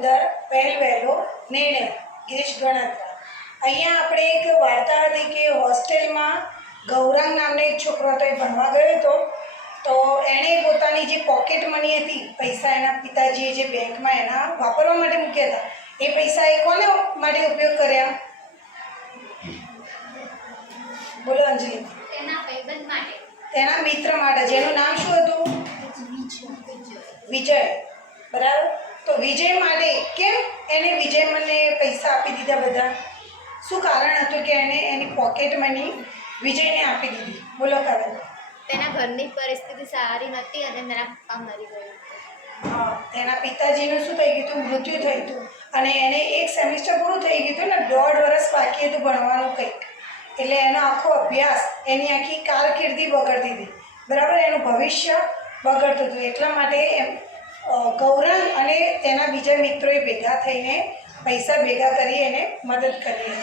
15 પહેલવહેલો નિર્ણય ગિરીશ ગણાત્રા. અહીંયા આપણે એક વાર્તા હતી કે હોસ્ટેલમાં ગૌરાંગ નામનો એક છોકરો હતો, એ ભણવા ગયો હતો. તો એણે પોતાની જે પોકેટ મની હતી, પૈસા એના પિતાજીએ જે બેંકમાં એના વાપરવા માટે મૂક્યા હતા, એ પૈસા એ કોને માટે ઉપયોગ કર્યા? બોલો અંજલિ. તેના ભાઈબંધ માટે, તેના મિત્ર માટે, જેનું નામ શું હતું? વિજય. બરાબર. તો વિજય માટે કેમ એને વિજય મને પૈસા આપી દીધા બધા? શું કારણ હતું કે એને એની પોકેટ મની વિજયને આપી દીધી? બોલો કારણ. તેના ઘરની પરિસ્થિતિ સારી નથી અને તેના પપ્પા મરી ગયા. હા, તેના પિતાજીનું શું થઈ ગયું હતું? મૃત્યુ થયું હતું. અને એને એક સેમિસ્ટર પૂરું થઈ ગયું હતું ને, 1.5 વર્ષ બાકી હતું ભણવાનું કંઈક. એટલે એનો આખો અભ્યાસ, એની આખી કારકિર્દી બગડતી હતી. બરાબર, એનું ભવિષ્ય બગડતું હતું. એટલા માટે ગૌરાંગ અને તેના બીજા મિત્રોએ ભેગા થઈને પૈસા ભેગા કરી એને મદદ કરી હતી.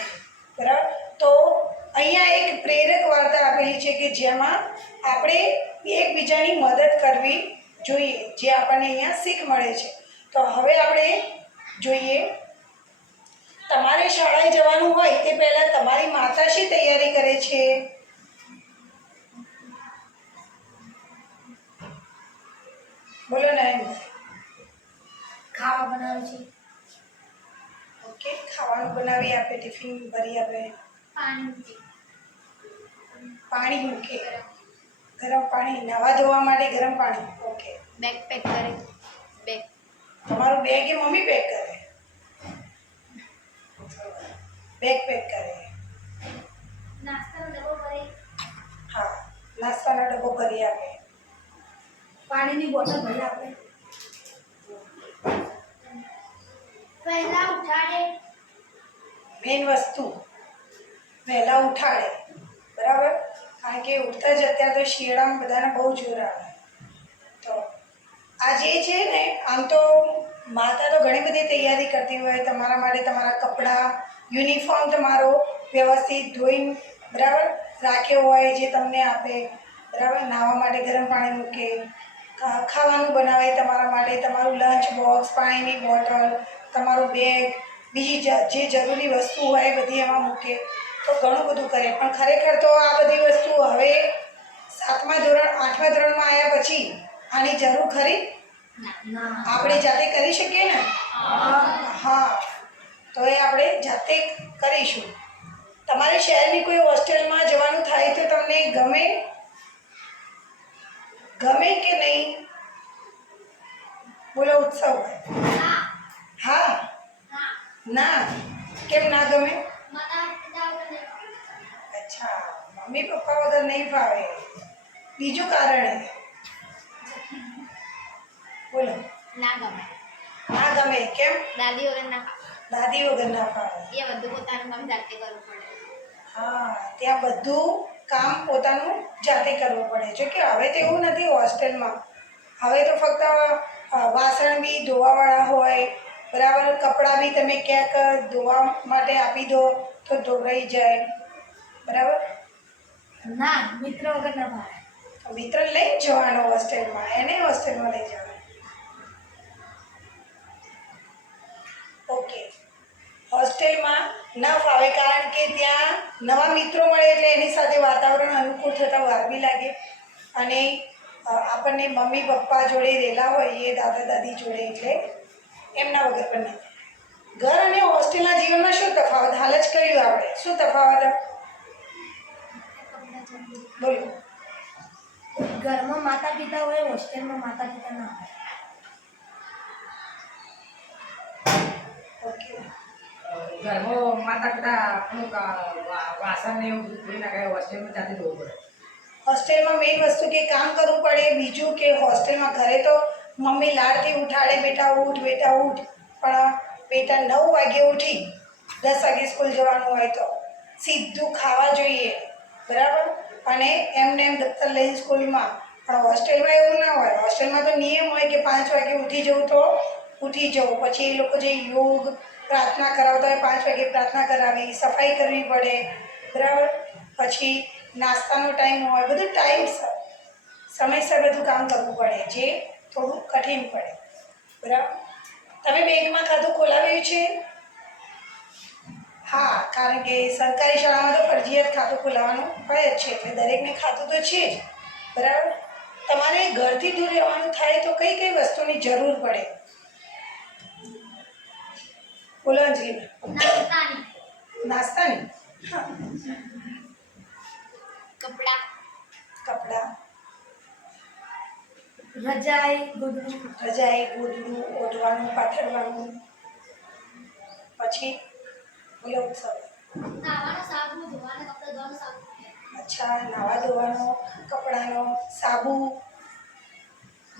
બરાબર. તો અહીંયા એક પ્રેરક વાર્તા આપેલી છે કે જેમાં આપણે એકબીજાની મદદ કરવી જોઈએ, જે આપણને અહીંયા શીખ મળે છે. તો હવે આપણે જોઈએ, તમારે શાળાએ જવાનું હોય તે પહેલાં તમારી માતા શી તૈયારી કરે છે? બોલો નયન. ખાવા બનાવે છે, ઓકે, ખાવાનું બનાવી આપે, ટિફિન ભરી આપે, પાણી મૂકે, ગરમ પાણી, નાવા ધોવા માટે ગરમ પાણી. ઓકે. બેગ પેક કરે, બેગ તમારું બેગ એ મમ્મી પેક કરે? બેગ પેક કરે. નાસ્તાનો ડબ્બો ભરે, હા, નાસ્તાનો ડબ્બો ભરી આપે, પાણીની બોટલ ભરી આપે, પહેલા ઉઠાડે, મેઇન વસ્તુ વહેલા ઉઠાડે. બરાબર. કારણ કે ઉઠતા જ અત્યારે તો શિયાળામાં બધાને બહુ જોર આવે. તો આ જે છે ને, આમ તો માતા તો ઘણી બધી તૈયારી કરતી હોય તમારા માટે. તમારા કપડાં, યુનિફોર્મ તમારો વ્યવસ્થિત ધોઈને બરાબર રાખ્યો હોય, જે તમને આપે. બરાબર. નાહવા માટે ગરમ પાણી મૂકે, ખાવાનું બનાવે તમારા માટે, તમારું લંચ બોક્સ, પાણીની બોટલ, તમારું બેગ, બીજી જે જરૂરી વસ્તુ હોય એ બધી એમાં મૂકે. તો ઘણું બધું કરે. પણ ખરેખર તો આ બધી વસ્તુ હવે 7મા ધોરણ 8મા ધોરણમાં આવ્યા પછી આની જરૂર ખરી? આપણે જાતે કરી શકીએ ને? હા, તો એ આપણે જાતે કરીશું. તમારે શહેરની કોઈ હોસ્ટેલમાં જવાનું થાય તો તમને ગમે કે નહીં? બોલો ઉત્સવ. હા, ના, કેમ ના ગમે? અચ્છા, મમ્મી પપ્પા વગર નહીં ફાવે. બીજું કારણ? બોલો. ના ગમે. ના ગમે કેમ? દાદી વગર ના ખાવા, દાદી વગર ના ફાવે. એ બધું પોતાનું કામ જાતે કરવું પડે. હા, ત્યાં બધું કામ પોતાનું જાતે કરવું પડે. જો કે હવે તો એવું નથી હોસ્ટેલમાં. હવે તો ફક્ત વાસણ બી ધોવાવાળા હોય, બરાબર. કપડાં બી તમે ક્યાંક ધોવા માટે આપી દો તો ધોવાઈ જાય. બરાબર. ના, મિત્ર વગર ના ભાવે. મિત્ર લઈ જવાનો હોસ્ટેલમાં, એને હોસ્ટેલમાં લઈ જવાનો. ઓકે. હોસ્ટેલમાં ન ફાવે કારણ કે ત્યાં નવા મિત્રો મળે એટલે એની સાથે વાતાવરણ અનુકૂળ થતાં વાર બી લાગે. અને આપણને મમ્મી પપ્પા જોડે રહેલા હોય એ દાદા દાદી જોડે, એટલે એમના વગર પણ નહીં. ઘર અને હોસ્ટેલના જીવનમાં શું તફાવત? હાલ જ કર્યું આપણે. શું તફાવત? બોલો. ઘરમાં માતા પિતા હોય, હોસ્ટેલમાં માતા પિતા ના હોય. ઓકે. ઘરમાં માતા પિતા અમુક વાસણ ને એવું બધું ધોઈ નાખે, હોસ્ટેલમાં જાતે ધોવું પડે. હોસ્ટેલમાં મેઇન વસ્તુ કે કામ કરવું પડે. બીજું કે હોસ્ટેલમાં ઘરે તો મમ્મી લાડથી ઉઠાડે, બેટા ઉઠ, બેટા ઉઠ. પણ બેટા 9 વાગે ઉઠી 10 વાગે સ્કૂલ જવાનું હોય તો સીધું ખાવા જોઈએ. બરાબર. અને એમને એમ દફતર લઈને સ્કૂલમાં. પણ હોસ્ટેલમાં એવું ના હોય. હોસ્ટેલમાં તો નિયમ હોય કે 5 વાગે ઉઠી જવું તો ઉઠી જવું. પછી એ લોકો જે યોગ પ્રાર્થના કરાવતા હોય, 5 વાગે પ્રાર્થના કરાવી, સફાઈ કરવી પડે. બરાબર. પછી નાસ્તાનો ટાઈમ હોય, બધું ટાઈમસર સમયસર બધું કામ કરવું પડે, જે થોડું કઠિન પડે. બરાબર. તમે બેંકમાં ખાતું ખોલાવ્યું છે? હા, કારણ કે સરકારી શાળામાં તો ફરજિયાત ખાતું ખોલાવવાનું હોય જ છે, એટલે દરેકને ખાતું તો છે જ, બરાબર. તમારે ઘરથી દૂર રહેવાનું થાય તો કઈ કઈ વસ્તુની જરૂર પડે? બોલો અંજલિ. નાસ્તાની? હા. કપડાં, કપડાં, રજાઈ, ગોદડું, રજાઈ, ગોદડું, ઓઢવાનું, પાથરવાનું. પછી બોલો ઉત્સવ. નાવાનું, સાબુ, ધોવાનું, કપડાં ધોવાનું, સાબુ. અચ્છા, નાવા ધોવાનો, કપડાનો, સાબુ,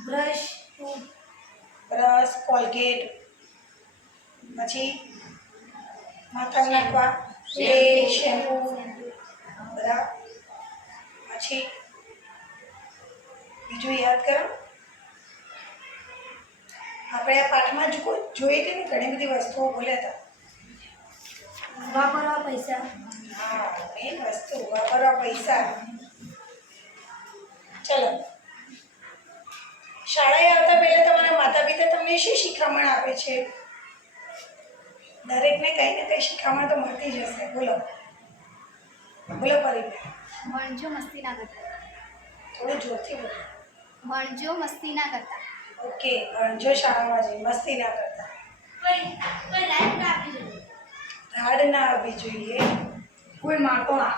બ્રશ, બ્રશ, કોલગેટ, પછી માથામાં નાખવા તેલ, શેમ્પૂ, બરાબર. પછી બીજું યાદ કરો. આપણે આ પાઠમાં જોઈ હતી ને ઘણી બધી વસ્તુઓ બોલ્યા હતા. વાપરવા પૈસા, હા, મેન વસ્તુ વાપરવા પૈસા. ચલો, શાળાએ આવતા પહેલા તમારા માતા પિતા તમને શું શિખામણ આપે છે? દરેકને કંઈ ને કંઈ શિખામણ તો મળતી જ હશે. બોલો બોલો પરિવાર. ભણજો મસ્તી ના કરતા, થોડું જોરથી બોલો. ભણજો મસ્તી ના કરતા, ઓકે, ભણજો, શાળામાં જઈ મસ્તી ના કરતા, કોઈ રાઈટ ના આપી જોઈએ, રાડ ના આવવી જોઈએ, કોઈ મારતો ના.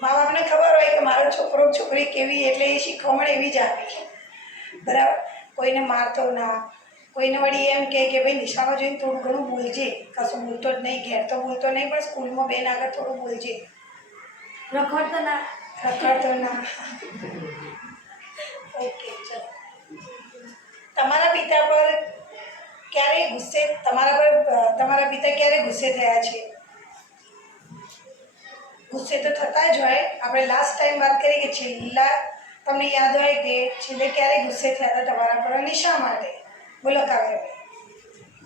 મા બાપને ખબર હોય કે મારો છોકરો છોકરી કેવી, એટલે એ શીખવણ એવી જ આપી, બરાબર. કોઈને મારતો ના, કોઈને વળી એમ કે ભાઈ નિશાળમાં જોઈને થોડું ઘણું બોલજે, કશું બોલતો જ નહીં, ઘેર તો બોલતો નહીં, પણ સ્કૂલમાં બેન આગળ થોડું બોલજે, રખડતો ના, રખડતો ના. ઓકે, ચલો. તમારા પિતા પર ક્યારે ગુસ્સે, તમારા પિતા ક્યારે ગુસ્સે થયા છે? ગુસ્સે તો થતા જ હોય. આપણે લાસ્ટ ટાઈમ વાત કરી કે છેલ્લા તમને યાદ હોય કે છેલ્લે ક્યારે ગુસ્સે થયા હતા તમારા પર અને શા માટે? બોલો કાવ્યભાઈ.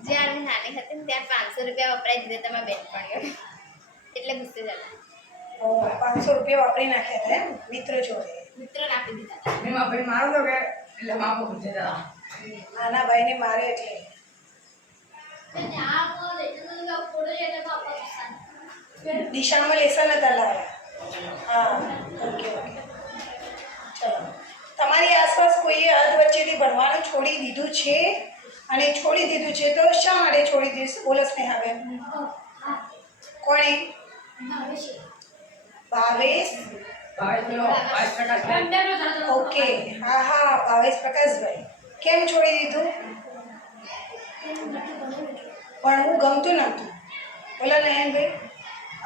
જ્યારે હું નાની હતી ને ત્યારે 500 રૂપિયા વપરાઈ દીધા તમે બેનપણીઓ, એટલે ગુસ્સે થતા. ઓ, 500 રૂપિયા વાપરી નાખ્યા હતા એમ મિત્રો જોડે? મિત્રોને આપી દીધા. મેં મારા ભાઈ મારો તો કે એટલે માપો પૂછે જરા. નાના ભાઈને મારે એટલે દિશામાં લેસન હતા લાવ્યા. હા, ઓકે ઓકે. ચલો, તમારી આસપાસ કોઈએ અધ વચ્ચેથી ભણવાનું છોડી દીધું છે? અને છોડી દીધું છે તો શા માટે છોડી દીધું? બોલો સ્નેહાબેન. કોણે? ભાવેશ. પેલો 5% ઓકે, હા હા, ભાવેશ પ્રકાશભાઈ. કેમ છોડી દીધું? ભણવું ગમતું નહોતું. બોલો નયનભાઈ.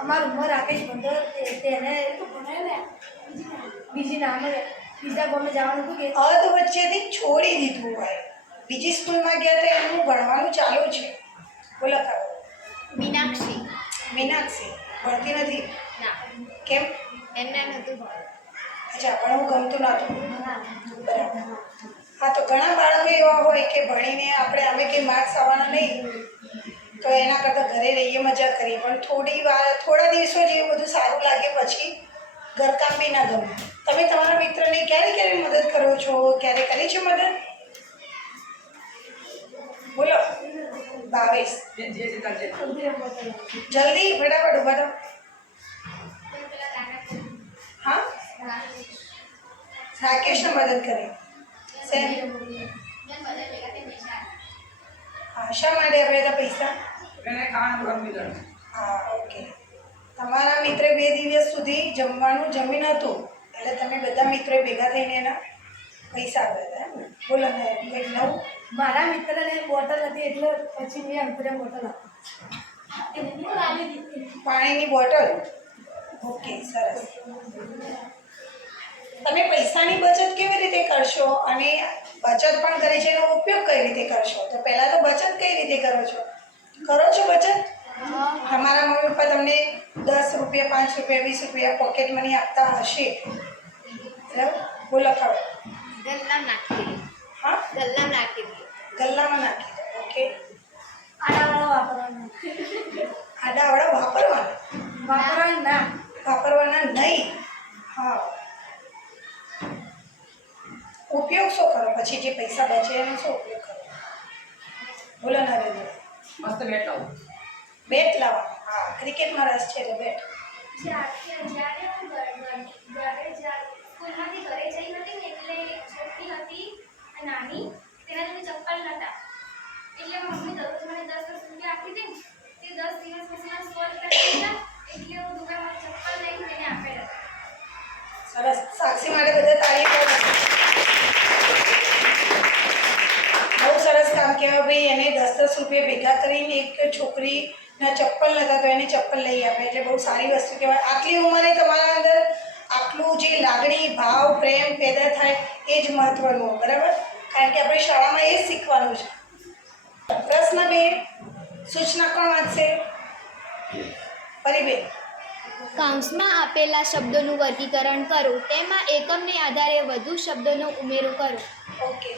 અમારું ઉંમર રાકેશ ભણતો તેને બીજી નામે બીજા ગામે જવાનું હતું કે અધ વચ્ચેથી છોડી દીધું હોય, બીજી સ્કૂલમાં ગયા તો એમનું ભણવાનું ચાલુ છે. બોલો કરો. મીનાક્ષી. મીનાક્ષી ભણતી નથી? ના, કેમ? એમને નહોતું ભણવું. અચ્છા, ભણવું ગમતું નહોતું. બરાબર. હા, તો ઘણા બાળકો એવા હોય કે ભણીને આપણે અમે કંઈ માર્ક્સ આવવાના નહીં, તો એના કરતાં ઘરે રહીએ, મજા કરીએ, પણ થોડા દિવસો જે બધું સારું લાગે પછી ઘરકામ બી ના ગમે. તમે તમારા મિત્રને ક્યારે ક્યારે મદદ કરો છો? ક્યારે કરી છે મદદ? બોલો ભાવેશ. જે જે કરજે. જલ્દી ફટાફટ ઉભા થો. હા, રાકેશને મદદ કરી. હા, શા માટે આપણે તો પૈસા? એને ખાવાનું ગરમ બીજું. હા, ઓકે. તમારા મિત્રે 2 દિવસ સુધી જમવાનું જમી નહોતું, એટલે તમે બધા મિત્રોએ ભેગા થઈને એના પૈસા આપ્યા હતા એમ ને? બોલો ને કંઈક નવું. મારા મિત્રને બોટલ હતી એટલે પછી મેં અંકુરે બોટલ આપી. પાણીની બોટલ. ઓકે, સરસ. તમે પૈસાની બચત કેવી રીતે કરશો અને બચત પણ કરી છે એનો ઉપયોગ કઈ રીતે કરશો? તો પહેલાં તો બચત કઈ રીતે કરો છો બચત? તમારા મમ્મી પપ્પા તમને 10 રૂપિયા, 5 રૂપિયા, 20 રૂપિયા પોકેટ મની આપતા હશે, બરાબર? બોલો ખાવ. ગલ્લામાં નાખી દીધી. હા, ગલ્લામાં નાખી દીધી. ગલ્લામાં નાખી દો. ઓકે. આડાવાળા વાપરવાના. આડાવાળા વાપરવાના? વાપરવાના ના. વાપરવાના નહીં. હા. ઉપયોગ શું કરો પછી? જે પૈસા બચે એનો શું ઉપયોગ કરો? બોલો નરેન્દ્ર. મસ્ત બેટ લાવું. બેટ લાવવાનું. હા, ક્રિકેટમાં રસ છે એટલે બેટ. જ્યારે હું સ્કૂલમાંથી ઘરે જઈ હતી ને એટલે એક છોકરી હતી નાની તેના જોડે ચપ્પલ નહોતા એટલે મમ્મી દરરોજ મને 10 રૂપિયા આપી દે તે 10 દિવસ પછી મને 100 રૂપિયા એટલે હું દુકાનમાં ચપ્પલ લઈને તેને આપેલા. સરસ. સાક્ષી માટે બધા તાળી પાડો. બહુ સરસ કામ કહેવાય ભાઈ. એને 10 રૂપિયા ભેગા કરીને એક છોકરીના ચપ્પલ નહોતા તો એને ચપ્પલ લઈ આપે એટલે બહુ સારી વસ્તુ કહેવાય. આટલી ઉંમરે તમારા અંદર આટલું જે લાગણી, ભાવ, પ્રેમ પેદા થાય એ જ મહત્વનું, બરાબર? કારણ કે આપણે શાળામાં એ જ શીખવાનું છે. પ્રશ્ન 2 સૂચના કોણ વાંચશે? પરિબેન. કૌંસમાં આપેલા શબ્દોનું વર્ગીકરણ કરો. તેમાં એકમને આધારે વધુ શબ્દોનો ઉમેરો કરો. ઓકે,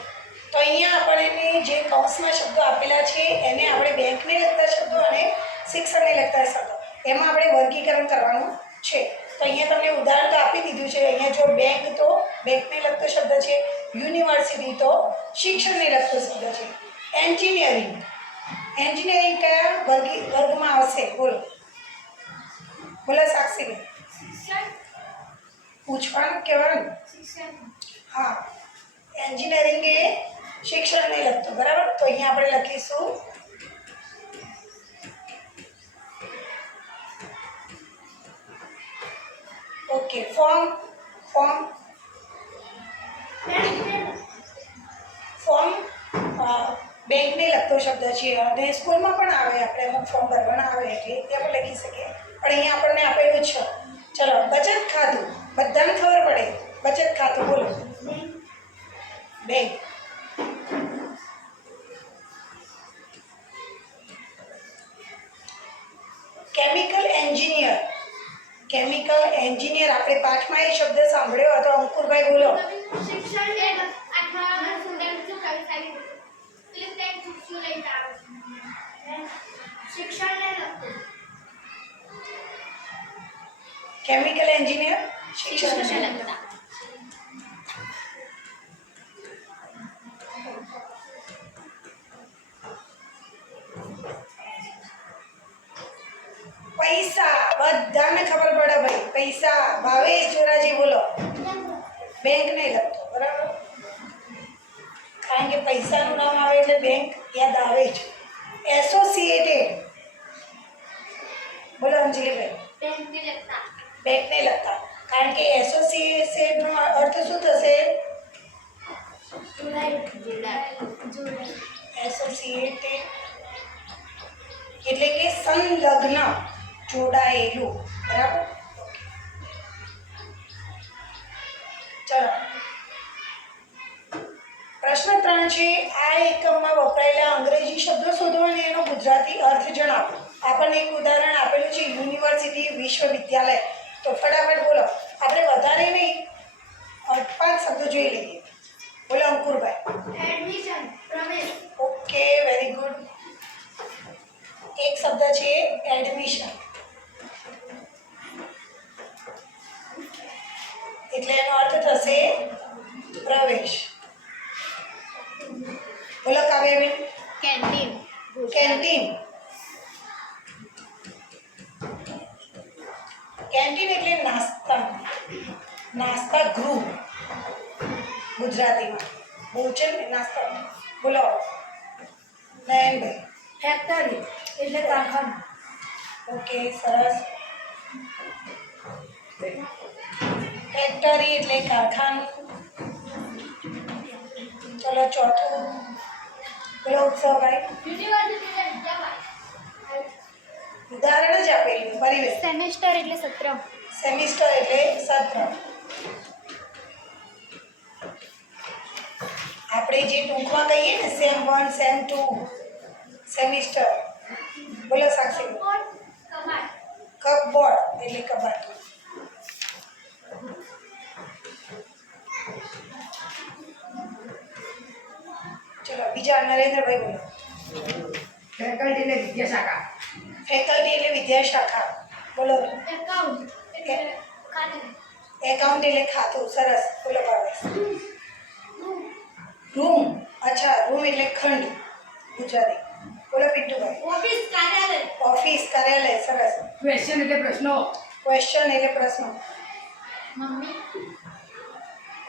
તો અહીંયા આપણને જે કૌંસમાં શબ્દો આપેલા છે એને આપણે બેંકને લગતા શબ્દો અને શિક્ષણને લગતા શબ્દો એમાં આપણે વર્ગીકરણ કરવાનું છે. તો અહીંયા તમને ઉદાહરણ તો આપી દીધું છે. અહીંયા જો બેંક તો બેંકને લગતો શબ્દ છે, યુનિવર્સિટી તો શિક્ષણને લગતો શબ્દ છે. એન્જિનિયરિંગ કયા વર્ગમાં આવશે? બોલો બોલો સાક્ષી. પૂછવાનું કહેવાનું. હા, એન્જિનિયરિંગ એ શિક્ષણને લગતું, બરાબર? તો અહીંયા આપણે લખીશું ઓકે. ફોર્મ બેંકને લગતો શબ્દ છે અને સ્કૂલમાં પણ આવે. આપણે અમુક ફોર્મ ભરવાના આવે એટલે તે આપણે લખી શકીએ. પણ અહીંયા આપણને આપેલું છે. ચલો, બચત ખાતું બધાને ખબર પડે. બચત ખાતું બોલો. બેંક. કેમિકલ એન્જિનિયર આપણે પાઠમાં એ શબ્દ સાંભળ્યો હતો. અંકુરભાઈ બોલો. કેમિકલ એન્જિનિયર શિક્ષણ લગતા. પૈસા બધાને ખબર પડે ભાઈ. પૈસા. ભાવેશ જોરાજી બોલો. બેંક નહીં લગતો, બરાબર? કારણ કે પૈસાનું નામ આવે એટલે બેંક યાદ આવે જ. એસોસિએટેડ બોલો અંજલિભાઈ. બેંક નહીં લગતા કારણ કે એસોસિએશનનો અર્થ શું થશે? એસોસિએટેડ એટલે કે સંલગ્ન, જોડાયેલું, બરાબર? ચલો, પ્રશ્ન 3 છે. આ એકમમાં વપરાયેલા અંગ્રેજી શબ્દો શોધો અને એનો ગુજરાતી અર્થ જણાવો. આપણને એક ઉદાહરણ આપેલું છે યુનિવર્સિટી, વિશ્વવિદ્યાલય. તો ફટાફટ બોલો. આપણે વધારે નહીં, 5 શબ્દો જોઈ લઈએ. બોલો અંકુરભાઈ. એડમિશન, પ્રવેશ. Okay, very good. એક શબ્દ છે એડમિશન એટલે એનો અર્થ થશે પ્રવેશ. બોલો કાવ્યાબેન. કેન્ટીન. કેન્ટીન એટલે નાસ્તા ગૃહ ગુજરાતીમાં. ભોજન નાસ્તા. બોલો નયનભાઈ. ફેક્ટરી એટલે કારખાનું. ઓકે, સરસ. ફેક્ટરી એટલે કારખાનું. ચલો, ચોથું. બોલો ઉત્સવભાઈ. ઉદાહરણ જ આપેલું. પરિવેશ. સેમેસ્ટર એટલે સત્ર. સેમિસ્ટર એટલે સત્ર. આપણે જે ટૂંકમાં કહીએ ને સેમ 1 સેમ 2 સેમિસ્ટર. બોલો સાક્ષી. કપબોર્ડ એટલે કબાટ. ચલો બીજા નરેન્દ્રભાઈ બોલો. ફેકલ્ટી એટલે વિદ્યાશાખા. ફેકલ્ટી એટલે વિદ્યાશાખા. બોલો. એકાઉન્ટ એટલે ખાતું. એકાઉન્ટ એટલે ખાતું. સરસ. બોલો ભાવેશ. રૂમ. અચ્છા, રૂમ એટલે ખંડ. ગુજરાતી. બોલો પિન્ટુભાઈ. ઓફિસ કાર્યાલય. ઓફિસ, કાર્યાલય. સરસ. ક્વેશ્ચન એટલે પ્રશ્નો. ક્વેશ્ચન એટલે પ્રશ્નો. મમ્મી.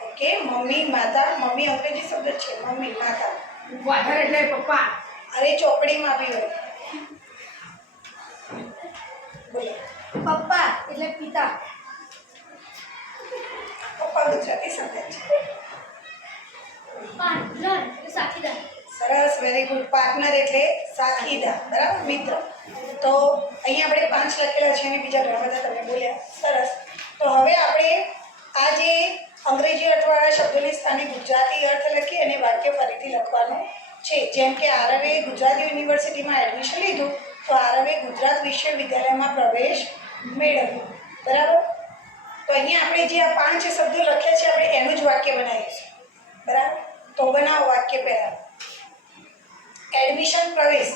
ઓકે, મમ્મી, માતા. મમ્મી અંગ્રેજી શબ્દ છે, મમ્મી, માતા. ફાધર એટલે પપ્પા. અરે ચોપડીમાં બી હોય. બોલો. પપ્પા એટલે પિતા. પપ્પા ગુજરાતી શબ્દ છે. પાર્ટનર એટલે સાથીદાર. સરસ, વેરી ગુડ. પાર્ટનર એટલે સાથીદાર, બરાબર, મિત્ર. તો અહીંયા આપણે 5 લખેલા છે અને બીજા ઘણા બધા તમે બોલ્યા. સરસ. તો હવે આપણે આ જે અંગ્રેજી અર્થવાળા શબ્દોની સ્થાને ગુજરાતી અર્થ લખી અને વાક્ય ફરીથી લખવાનું છે. જેમ કે આરવે ગુજરાતી યુનિવર્સિટીમાં એડમિશન લીધું, તો આરવે ગુજરાત વિશ્વવિદ્યાલયમાં પ્રવેશ મેળવ્યો, બરાબર. તો અહીંયા આપણે જે આ 5 શબ્દો લખ્યા છે આપણે એનું જ વાક્ય બનાવીશું, બરાબર. તો બનાવો વાક્ય પહેલા. એડમિશન, પ્રવેશ.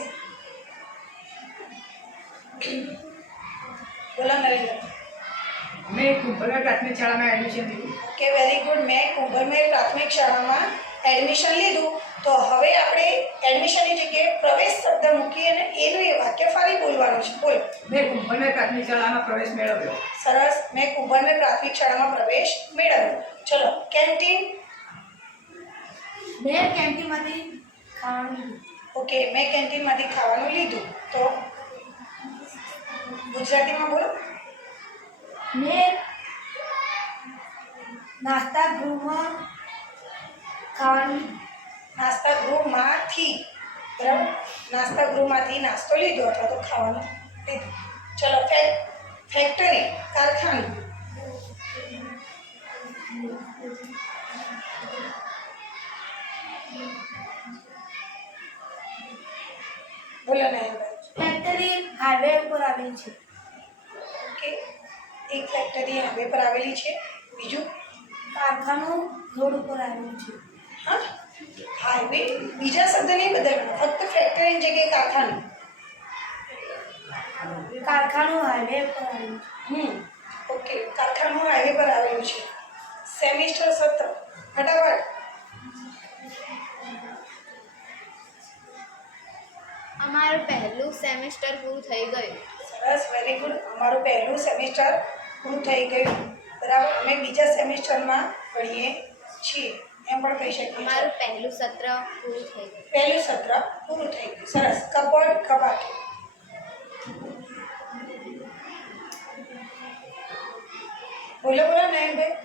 બોલો નરેન્દ્ર. મેં કુંભલગઢ પ્રાથમિક શાળામાં એડમિશન લીધું. Okay, very good. મેં કુંભરમેર પ્રાથમિક શાળામાં એડમિશન લીધું. તો હવે આપણે એડમિશનની જગ્યાએ પ્રવેશ શબ્દ મૂકી અને એનું એ વાક્ય ફરી બોલવાનું છે. બોલો. મેં કુંભલગઢ પ્રાથમિક શાળામાં પ્રવેશ મેળવ્યો. સરસ. મેં કુંભરમેર પ્રાથમિક શાળામાં પ્રવેશ મેળવ્યો. ચલો. કેન્ટીન. મેં કેન્ટીનમાંથી ખાવાનું લીધું. ઓકે, મેં કેન્ટીનમાંથી ખાવાનું લીધું. તો ગુજરાતીમાં બોલો. મેં નાસ્તા ગૃહમાં ખાવાનું લીધું. નાસ્તા ગૃહમાંથી, બરાબર. નાસ્તા ગૃહમાંથી નાસ્તો લીધો અથવા તો ખાવાનું લીધું. ચલો. ફેક્ટરી, કારખાનું. બોલો ને. ફેક્ટરી હાઈવે ઉપર આવેલી છે. ઓકે, એક ફેક્ટરી હાઈવે પર આવેલી છે. બીજું? કારખાનું રોડ ઉપર આવેલું છે. હા, હાઈવે. બીજા શબ્દ નહીં બદલવાનો, ફક્ત ફેક્ટરીની જગ્યાએ કારખાનું. કારખાનું હાઈવે ઉપર આવેલું છે. ઓકે, કારખાનું હાઈવે પર આવેલું છે. સેમિસ્ટર, સત્ર. ફટાફટ. અમારું પહેલું સેમેસ્ટર પૂરું થઈ ગયું. સરસ, વેરી ગુડ. અમારું પહેલું સેમિસ્ટર પૂરું થઈ ગયું, બરાબર. અમે બીજા સેમિસ્ટરમાં ભણીએ છીએ એમ પણ કહી શકીએ. અમારું પહેલું સત્ર પૂરું થઈ ગયું. પહેલું સત્ર પૂરું થઈ ગયું. સરસ. કપડ, કબાટ. બોલો બોલો નયનભાઈ.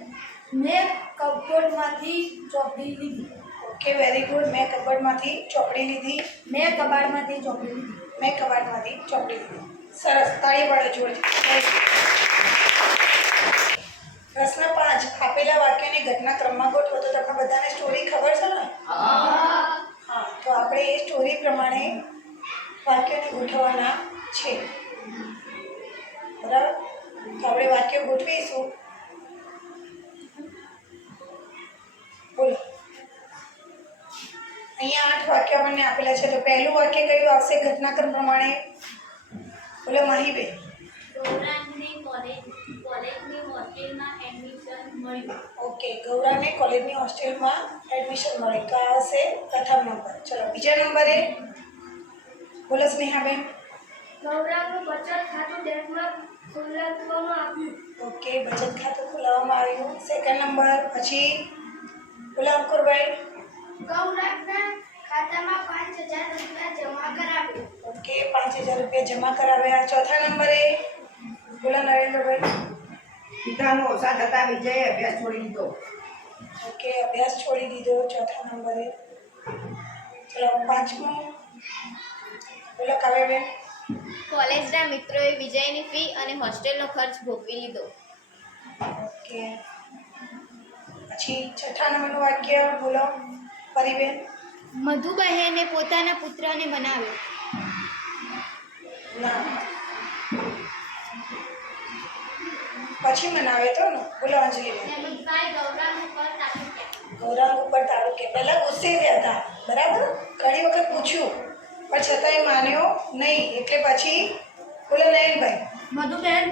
મેં કપબોર્ડમાંથી ચોપડી લીધી. Okay, very good. મેં કબડમાંથી ચોપડી લીધી. મેં કબાડમાંથી ચોપડી લીધી. મેં કબાટમાંથી ચોપડી લીધી. સરસ. તાળી પાડો જોરથી. પ્રશ્ન 5. આપેલા વાક્યને ઘટના ક્રમમાં ગોઠવો. તો તમને બધાને સ્ટોરી ખબર છે ને? હા, તો આપણે એ સ્ટોરી પ્રમાણે વાક્યોને ગોઠવવાના છે, બરાબર. તો આપણે વાક્ય ગોઠવીશું. બોલો. અહીંયા 8 વાક્ય આપણને આપેલા છે. તો પહેલું વાક્ય કયું આવશે ઘટનાક્રમ પ્રમાણે? બોલો માહીબેન. ગૌરાંગને કોલેજની હોસ્ટેલમાં એડમિશન મળ્યું. ઓકે, ગૌરાને કોલેજની હોસ્ટેલમાં એડમિશન મળ્યું. તો આ આવશે પ્રથમ નંબર. ચલો, બીજા નંબરે બોલો સ્નેહાબેન. ગૌરાંગનું બચત ખાતું બેંકમાં ખોલાવવામાં આવ્યું. ઓકે, બચત ખાતું ખોલાવવામાં આવ્યું. Second number. પછી બોલો અંકુરભાઈ. ગૌરાંગના ખાતામાં 5000 રૂપિયા જમા કરાવ્યું. ઓકે, 5000 રૂપિયા જમા કરાવ્યા. ચોથા નંબરે બોલો નરેન્દ્રભાઈ. પિતાનો અવસાન થતાં વિજયે અભ્યાસ છોડી દીધો. ઓકે, અભ્યાસ છોડી દીધો. ચોથા નંબરે. ચલો, પાંચમું બોલો કાવ્યબેન. કોલેજના મિત્રોએ વિજયની ફી અને હોસ્ટેલનો ખર્ચ ભોગવી લીધો. ઓકે, પછી છઠ્ઠા નંબરનું વાક્ય બોલો પરીબેન. મધુબહેને પોતાના પુત્રને મનાવ્યો. ના, પછી મનાવે તો ને. બોલો અંજલિબેન. હેમંતભાઈ ગૌરાંગ ઉપર તાલુકે. ગૌરાંગ ઉપર તાલુકે. પહેલા ગુસ્સે રહ્યા હતા, બરાબર. ઘણી વખત પૂછ્યું પણ છતાંય માન્યો નહીં. એટલે પછી બોલો નયનભાઈ. મધુબહેન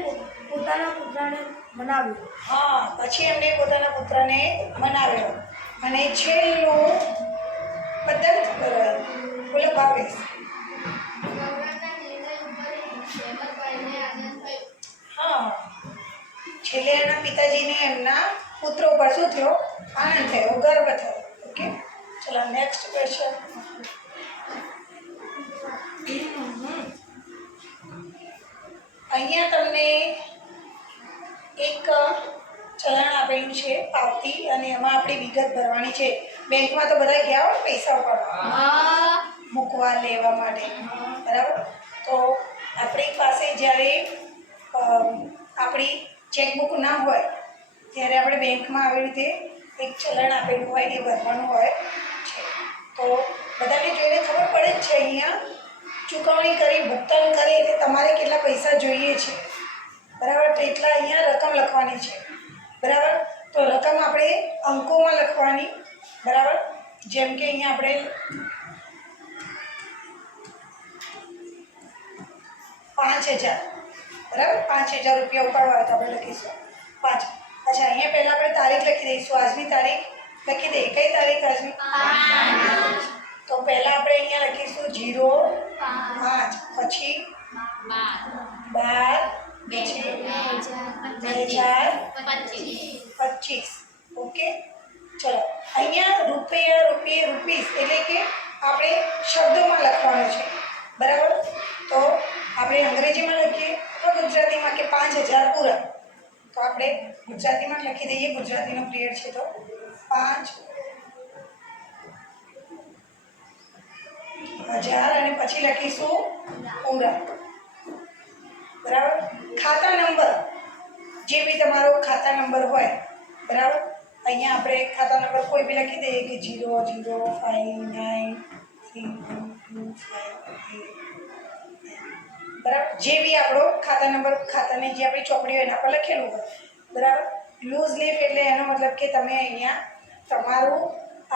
પોતાના પુત્રને મનાવ્યો. હા, પછી એમણે પોતાના પુત્રને મનાવ્યો. અને છેલ્લું બધા બોલો બાપ. ભાવેશ. ગૌરવના નિર્ણય ઉપર હેમંતભાઈને આનંદ થયો. હા, છેલ્લે એના પિતાજીને એમના પુત્રો પર શું થયો? આનંદ થયો, ગર્વ થયો. ઓકે, ચલો નેક્સ્ટ ક્વેશ્ચન. અહીંયા તમને એક ચલણ આપેલું છે પાવતી, અને એમાં આપણી વિગત ભરવાની છે. બેંકમાં તો બધા ગયા હોય પૈસા ઉપાડવા, મૂકવા લેવા માટે, બરાબર? તો આપણી પાસે જ્યારે આપણી ચેકબુક ના હોય ત્યારે આપણે બેંકમાં આવી રીતે એક ચલણ આપેલું હોય એ ભરવાનું હોય છે. તો બધાને જોઈને ખબર પડે જ છે અહીંયા ચૂકવણી કરી, ભુગતાન કરી એટલે તમારે કેટલા પૈસા જોઈએ છે, બરાબર? તો એટલા અહીંયા રકમ લખવાની છે, બરાબર? તો રકમ આપણે અંકોમાં લખવાની, બરાબર? જેમ કે અહીંયા આપણે 5000, બરાબર? 5000 રૂપિયા ઉપાડવા હોય તો આપણે લખીશું 5. અચ્છા, અહીંયા પહેલાં આપણે તારીખ લખી દઈશું. આજની તારીખ લખી દઈએ. કઈ તારીખ આજની? 5. તો પહેલાં આપણે અહીંયા લખીશું 05, પછી 12, પછી 2025. ઓકે, ચલો. અહીંયા રૂપિયા, રૂપીસ એટલે કે આપણે શબ્દોમાં લખવાનું છે, બરાબર? તો આપણે અંગ્રેજીમાં લખીએ તો ગુજરાતીમાં કે 5000 પૂરા, તો આપણે ગુજરાતીમાં લખી દઈએ. ગુજરાતીનો પિરિયડ છે તો 5000 અને પછી લખીશું પૂરા, બરાબર? ખાતા નંબર, જે બી તમારો ખાતા નંબર હોય, બરાબર? અહીંયા આપણે ખાતા નંબર કોઈ બી લખી દઈએ કે 005932258, બરાબર? જે બી આપણો ખાતા નંબર, ખાતાની જે આપણી ચોપડી હોય એના પર લખેલું હોય, બરાબર? લૂઝ લીફ એટલે એનો મતલબ કે તમે અહીંયા તમારું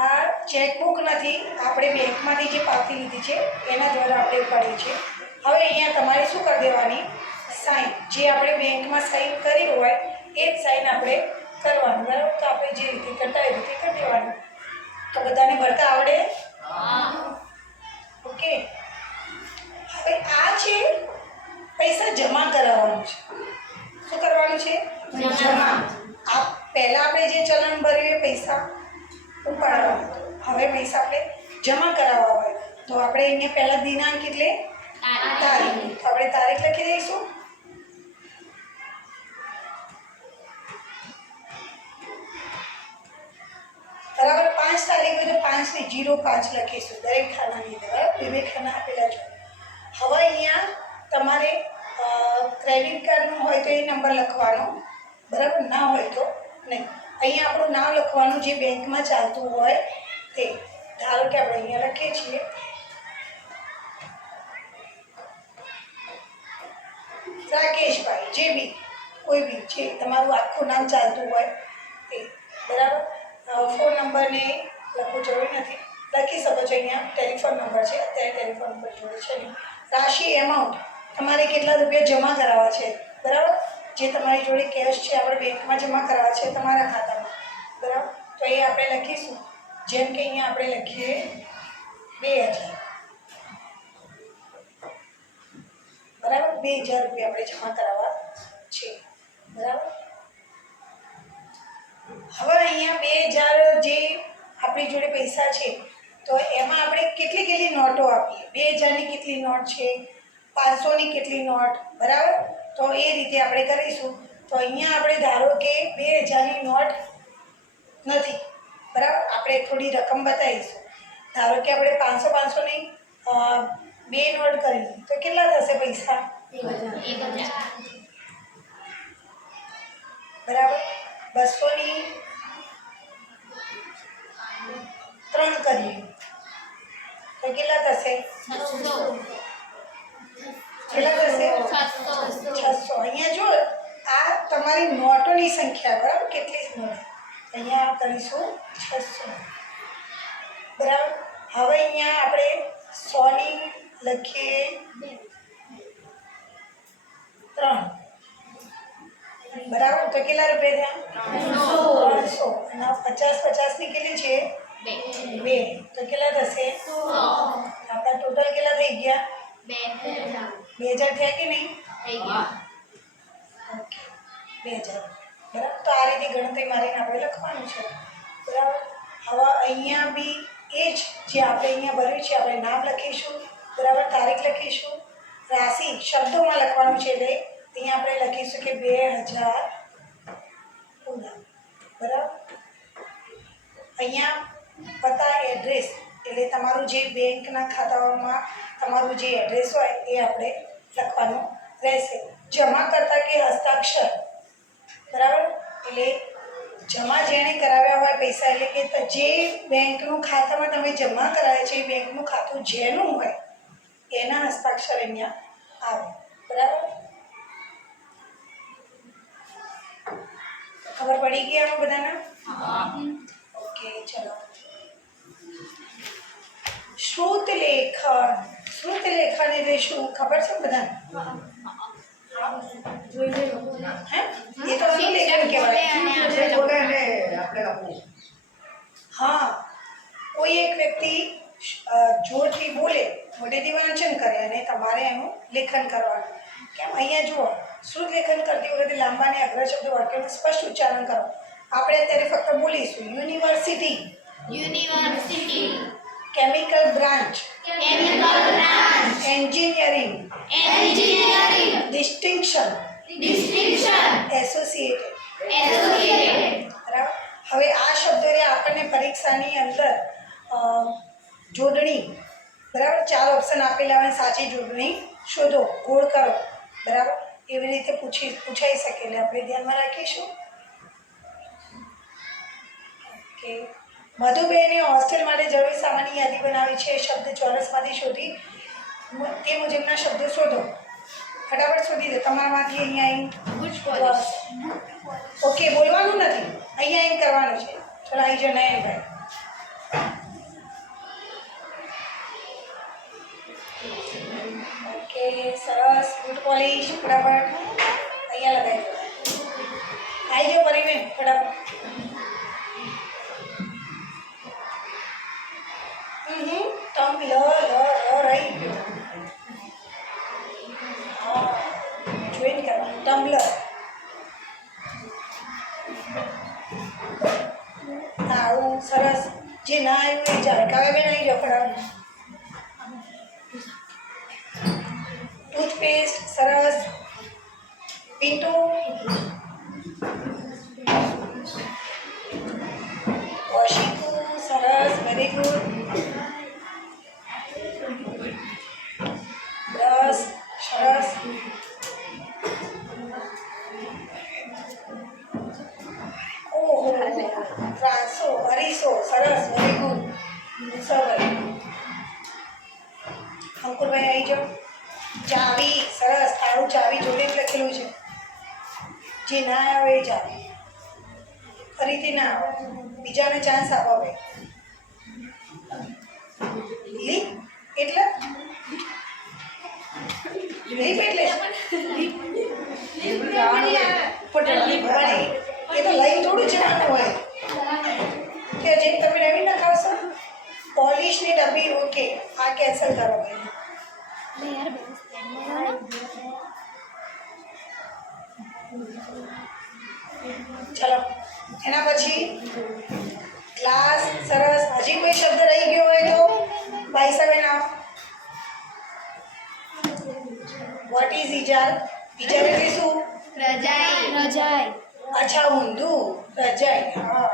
આ ચેકબુક નથી, આપણે બેંકમાંથી જે પાવતી લીધી છે એના દ્વારા આપણે ઉપાડીએ છીએ. હવે અહીંયા તમારે શું કરી દેવાની? સાઈન, જે આપણે બેંકમાં સાઈન કરી હોય એ જ સાઈન આપણે કરવાનું, બરાબર? તો આપણે જે રીતે કરતા એ રીતે કરી દેવાનું. તો બધાને ભરતા આવડે? ઓકે, હવે આ છે પૈસા જમા કરાવવાનું છે. શું કરવાનું છે? જમા. આ પહેલાં આપણે જે ચલણ ભર્યું એ પૈસા ઉપાડવાના, હવે પૈસા આપણે જમા કરાવવા હોય તો આપણે અહીંયા પહેલા દિનાંક એટલે તારીખ, તો આપણે તારીખ લખી દઈશું. બરાબર? 5 તારીખ હોય તો 5 ને 05 લખીશું દરેક ખાનાની અંદર. બે ખાના આપેલા છે. હવે અહીંયા તમારે ક્રેડિટ કાર્ડનું હોય તો એ નંબર લખવાનો, બરાબર? ના હોય તો નહીં. અહીંયા આપણું નામ લખવાનું જે બેંકમાં ચાલતું હોય તે. ધારો કે આપણે અહીંયા લખીએ છીએ રાકેશભાઈ, જે બી કોઈ બી જે તમારું આખું નામ ચાલતું હોય તે, બરાબર? ફોન નંબરને લખવું જરૂરી નથી, લખી શકો છો. અહીંયા ટેલિફોન નંબર છે, અત્યારે ટેલિફોન નંબર જોડે છે નહીં. રાશિ, એમાઉન્ટ, તમારે કેટલા રૂપિયા જમા કરાવવા છે, બરાબર? જે તમારી જોડે કેશ છે આપણે બેંકમાં જમા કરાવવા છે તમારા ખાતામાં, બરાબર? તો એ આપણે લખીશું. જેમ કે અહીંયા આપણે લખીએ 2000, બરાબર? 2000 રૂપિયા આપણે જમા કરાવવા છે, બરાબર? હવે અહીંયા 2000 જે આપણી જોડે પૈસા છે તો એમાં આપણે કેટલી કેટલી નોટો આપીએ? 2000ની કેટલી નોટ છે, 500ની કેટલી નોટ, બરાબર? તો એ રીતે આપણે કરીશું. તો અહીંયા આપણે ધારો કે 2000ની નોટ નથી, બરાબર? આપણે થોડી રકમ બતાવીશું. ધારો કે આપણે 500ની 2 નોટ કરી તો કેટલા થશે પૈસા? 1000. બરાબર? 200ની 3 કરીએ તો કેટલા થશે? 600. કેટલા થશે? 600. અહીંયા જો આ તમારી નોટોની સંખ્યા, બરાબર? કેટલી નોટ? અહીંયા કરીશું 600, બરાબર? હવે અહીંયા આપણે 100ની લખીએ 3, બરાબર? તો કેટલા રૂપિયા થયા? 300. અને 50ની કેટલી છે? 2. તો કેટલા થશે? આપણા ટોટલ થઈ ગયા? 2000 2000 થયા કે નહીં? થઈ ગયા. ઓકે 2000 બરાબર. તો આ રીતે ગણતરી મારીને આપણે લખવાનું છે બરાબર. હવે અહીંયા બી એ જ જે આપણે અહીંયા ભર્યું છે આપણે નામ લખીશું બરાબર, તારીખ લખીશું, રાશિ શબ્દોમાં લખવાનું છે એટલે અહીંયા આપણે લખીશું કે 2000 પૂરા બરાબર. અહીંયા પતા એડ્રેસ એટલે તમારું જે બેંકના ખાતાઓમાં તમારું જે એડ્રેસ હોય એ આપણે લખવાનું રહેશે. જમા કરતા કે હસ્તાક્ષર બરાબર, એટલે જમા જેણે કરાવ્યા હોય પૈસા એટલે કે જે બેંકનું ખાતામાં તમે જમા કરાવ્યા છે એ બેંકનું ખાતું જેનું હોય એના હસ્તાક્ષર અહીંયા આવે બરાબર. ખબર પડી ગઈ આમાં બધાને? ઓકે ચલો. શ્રુત લેખન. શ્રુત લેખન એટલે શું ખબર છે બધાને? હે? એ તો શું લેખન કહેવાય? હા, કોઈ એક વ્યક્તિ જોરથી બોલે, મોટેથી વાંચન કરે અને તમારે એનું લેખન કરવાનું. કેમ? અહીંયા જુઓ, શ્રુત લેખન કરતી વખતે લાંબા અને અઘરા શબ્દ વાક્યનું સ્પષ્ટ ઉચ્ચારણ કરો. આપણે અત્યારે ફક્ત બોલીશું university, university, chemical branch, chemical branch, engineering, engineering, distinction, distinction, associated associated. બરાબર. હવે આ શબ્દોને આપણને પરીક્ષાની અંદર જોડણી બરાબર 4 ઓપ્શન આપેલા હોય, સાચી જોડણી શોધો, ગોળ કરો બરાબર, એવી રીતે પૂછાઈ શકે એટલે આપણે ધ્યાનમાં રાખીશું. ઓકે. મધુબેને હોસ્ટેલ માટે જરૂરી સામાનની યાદી બનાવી છે. શબ્દ ચોરસમાંથી શોધી તે મુજબના શબ્દો શોધો. ફટાફટ શોધી દો તમારામાંથી. અહીંયા ગુડ પોલિશ, ઓકે, બોલવાનું નથી, અહીંયા એમ કરવાનું છે. ચલો આવી જાઓ નયનભાઈ. ઓકે સરસ, ગુડ પોલિશ. ફટાફટ અહીંયા લગાવી દો. આવી જાઓ પરિવેન ફટાફટ. તમ લ રહી ગયો. હા, જોઈન કરવાનું. ટમ્બલર. આવું સરસ. જે ના આવ્યું એ ચાલે. કાવ્યાબેન આવી જાઓ ફટાફટ. ટૂથપેસ્ટ સરસ. પિન્ટુ. ઓશિકુ સરસ, વેરી ગુડ. બ્રશ સરસ. ઓહો, ત્રાસો, અરીસો સરસ, વેરી ગુડ. મુસાભાઈ. અંકુરભાઈ આવી જાઓ. ચાવી સરસ. તારું ચાવી જોડે જ લખેલું છે. જે ના આવે એ ચાવી. ફરીથી ના આવે, બીજાને ચાન્સ આપો ભાઈ. લીપ એટલે લીપ એટલે પટલી ભણી એ તો લઈ થોડું જવાનું હોય કે જે તમે નવીન ના ખાવશો. પોલિશની ડબ્બી ઓકે, આ કેન્સલ કરો ભાઈ. ચલો એના પછી ક્લાસ સરસ. હજી કોઈ શબ્દ રહી ગયો હોય તો ભાઈ સાહેબ આવો. What is ઇજાર? ઇજાર એટલે શું? રજાઈ, રજાઈ, અચ્છા ઊંધું, રજાઈ. હા.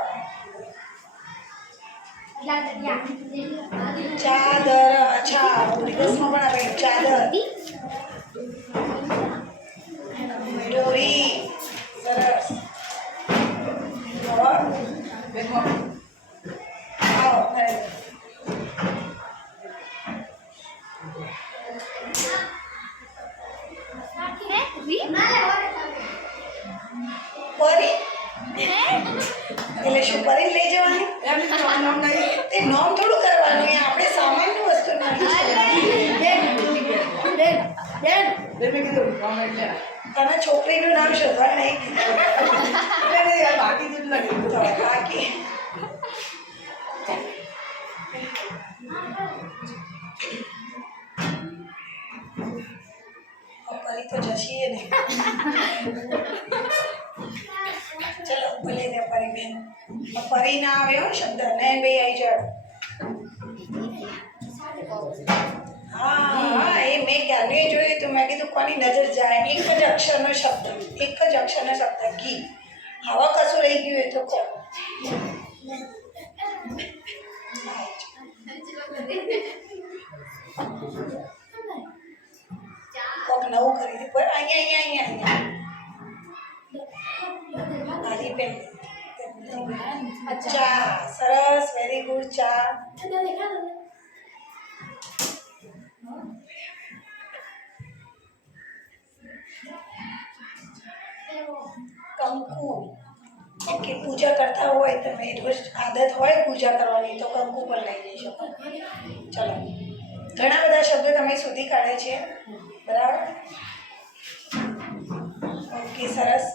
ચાદર. અચ્છા દિવસમાં પણ આપણે ચાદર. ડોરી સરસ. આવો પરી એટલે શું પરી લઈ જવાની? તે નોમ થોડું કરવાનું, એ આપણે સામાન્ય વસ્તુ તને છોકરીનું નામ શોધવા નહીં બાકી. તો જશીએ ને. ચલો ભલે ને પરી બેન. પરી ના આવ્યો શબ્દ નયનભાઈ આવી જાઓ. હા એ મેં ક્યારની જોયું તો મેં કીધું કોની નજર જાય. એક જ અક્ષરનો શબ્દ ઘી. હવે કશું રહી ગયું એ તો કહો. કોક નવું કરી દીધું પણ અહીંયા મારી બેન ચા સરસ વેરી ગુડ ચા. કંકુ ઓકે પૂજા કરતા હોય તમે રોજ આદત હોય પૂજા કરવાની તો કંકુ પણ લઈ જઈ શકો. ચલો ઘણા બધા શબ્દો તમે શોધી કાઢે છે બરાબર. ઓકે સરસ.